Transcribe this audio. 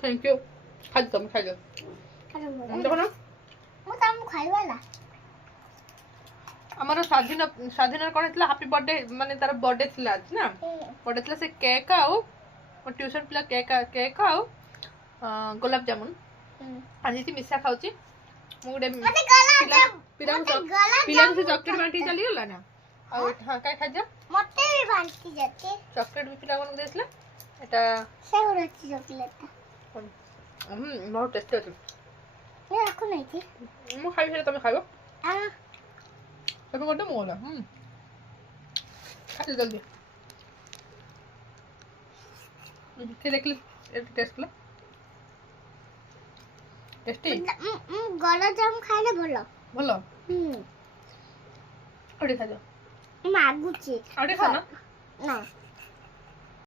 thank you खा तुम खा लो देखो ना আমার স্বাধীনর কোন ଥିଲା হ্যাপি বার্থডে মানে তার বার্থডে ଥିଲା আজ না বার্থডে ଥିଲା সে কেক আউ টিউশন পিলা কেক আউ গোলাপ জামুন ଆଣିଛି ମିଶା ଖାଉଛି ମୁଁ ଗୋଟେ ପିଲାଙ୍କୁ ସେ ଚକଲେଟ ବାଣ୍ଟି ଚାଲିଗଲା ନା ଆଉ ହଁ କାଇଁ ଖାଇଛ ମତେ ବି ବାଣ୍ଟି ଯାତେ ଚକଲେଟ ବି ପିଲାମାନଙ୍କୁ ଦେଇଥିଲା এটা ସେଗୁଡା ଅଛି ଚକଲେଟ ବହୁତ ଟେଷ୍ଟି ଅଛି ମୁଁ ରାଖୁ ନାହିଁ କି ମୁଁ ଖାଇବି ସେଟା ତମେ ଖାଇବ ତମେ ଗୋଟେ ମୁଁ ହେଲା ଖାଇଲେ ଜଲ୍ଦି କିଏ ଦେଖିଲି ଏଠି ଟେଷ୍ଟ କଲା टेस्टी गोला जाम खाइले भलो भलो अडी खा जा मागुची अडी खाना ना